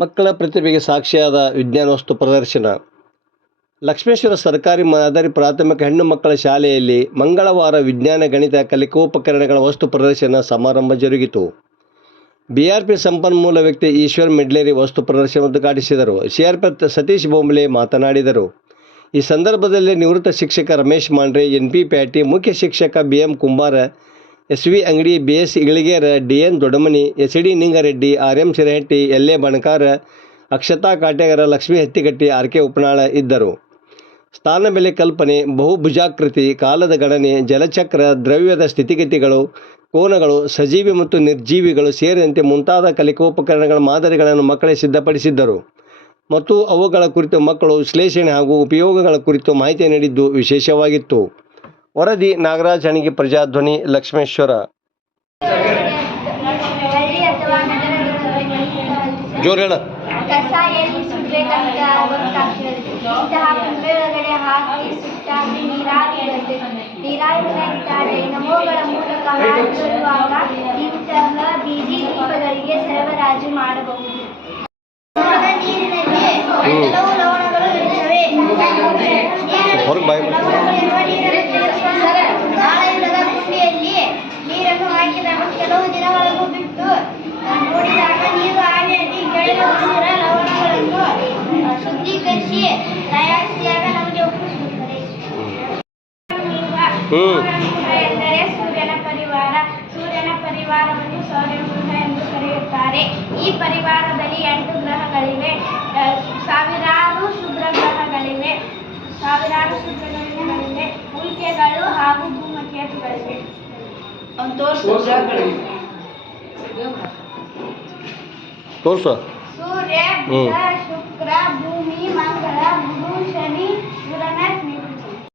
ಮಕ್ಕಳ ಪ್ರತಿಭೆಗೆ ಸಾಕ್ಷಿಯಾದ ವಿಜ್ಞಾನ ವಸ್ತು ಪ್ರದರ್ಶನ. ಲಕ್ಷ್ಮೇಶ್ವರ ಸರ್ಕಾರಿ ಮಾದರಿ ಪ್ರಾಥಮಿಕ ಹೆಣ್ಣು ಮಕ್ಕಳ ಶಾಲೆಯಲ್ಲಿ ಮಂಗಳವಾರ ವಿಜ್ಞಾನ ಗಣಿತ ಕಲಿಕೋಪಕರಣಗಳ ವಸ್ತು ಪ್ರದರ್ಶನ ಸಮಾರಂಭ ಜರುಗಿತು. ಬಿಆರ್ಪಿ ಸಂಪನ್ಮೂಲ ವ್ಯಕ್ತಿ ಈಶ್ವರ್ ಮಿಡ್ಲೇರಿ ವಸ್ತು ಪ್ರದರ್ಶನ ಉದ್ಘಾಟಿಸಿದರು. ಸಿಆರ್ಪಿ ಸತೀಶ್ ಬೊಂಬಲೆ ಮಾತನಾಡಿದರು. ಈ ಸಂದರ್ಭದಲ್ಲಿ ನಿವೃತ್ತ ಶಿಕ್ಷಕ ರಮೇಶ್ ಮಾಂಡ್ರೆ, ಎನ್ಪಿ ಪ್ಯಾಟಿ, ಮುಖ್ಯ ಶಿಕ್ಷಕ BM Kumbara, S V Angadi, B S Igaligera, D N Doddamani, S D Ningareddy, R M Sirahatti, L A Banakara, Akshata Kategara, Lakshmi Hattigatti, R K Upanala ಇದ್ದರು. ಸ್ಥಾನ ಬೆಲೆ ಕಲ್ಪನೆ, ಬಹುಭುಜಾಕೃತಿ, ಕಾಲದ ಗಣನೆ, ಜಲಚಕ್ರ, ದ್ರವ್ಯದ ಸ್ಥಿತಿಗತಿಗಳು, ಕೋನಗಳು, ಸಜೀವಿ ಮತ್ತು ನಿರ್ಜೀವಿಗಳು ಸೇರಿದಂತೆ ಮುಂತಾದ ಕಲಿಕೋಪಕರಣಗಳ ಮಾದರಿಗಳನ್ನು ಮಕ್ಕಳೇ ಸಿದ್ಧಪಡಿಸಿದ್ದರು ಮತ್ತು ಅವುಗಳ ಕುರಿತು ಮಕ್ಕಳು ವಿಶ್ಲೇಷಣೆ ಹಾಗೂ ಉಪಯೋಗಗಳ ಕುರಿತು ಮಾಹಿತಿ ನೀಡಿದ್ದು ವಿಶೇಷವಾಗಿತ್ತು. ವರದಿ ನಾಗರಾಜ್ ಹಣಗಿ, ಪ್ರಜಾಧ್ವನಿ, ಲಕ್ಷ್ಮೇಶ್ವರ. ಜೋರ್ ಹೇಳ. ಕಸ ಎಲ್ಲಿ ಸುಡ್ಬೇಕಂತ ಗೊತ್ತಾಗ್ತದೆ. ಇಂತಹ ಕುಂಬೆಯೊಳಗಡೆ ಹಾಕಿ ಸುಟ್ಟಾಗಿ ನೀರಾವಿರುತ್ತೆ. ನೀರಾವಿನ ಡೈನಮೋಗಳ ಮೂಲಕ ಹಾರಿ ಬರುವಾಗ ಇಂತಹ ಬೀದಿ ದೀಪಗಳಿಗೆ ಸರಬರಾಜು ಮಾಡಬಹುದು. ನೀರಿನಲ್ಲಿ ಕೆಲವು ಲವಣಗಳು ಇರುತ್ತವೆ. ಆಳವಿಲ್ಲದ ಗುಂಡಿಯಲ್ಲಿ ನೀರನ್ನು ಹಾಕಿದಾಗ ಕೆಲವು ದಿನಗಳನ್ನು ಬಿಟ್ಟು ನೋಡಿದಾಗ ನೀರು ಆವಿಯಾಗಿ ಕೆಳಗಿರುವ ಲವಣಗಳನ್ನು ಶುದ್ಧೀಕರಿಸಿ ತಯಾರಿಸಿದಾಗ ನಮಗೆ ಉಪ್ಪು ಸಿಗುತ್ತದೆ. ಎಂದರೆ ಸೂರ್ಯನ ಪರಿವಾರ. ಸೂರ್ಯನ ಪರಿವಾರವನ್ನು ಸೌರಗೃಹ ಎಂದು ಕರೆಯುತ್ತಾರೆ. ಈ ಪರಿವಾರದಲ್ಲಿ 8 ಗ್ರಹಗಳಿವೆ. ಸಾವಿರಾರು ಶುಭ್ರಗ್ರಹಗಳಿವೆ. ಉಲ್ಕೆಗಳು ಹಾಗೂ ಭೂಮಕೇತುಗಳಿವೆ. ತೋರ್ಸು. ಸೂರ್ಯ, ಬುಧ, ಶುಕ್ರ,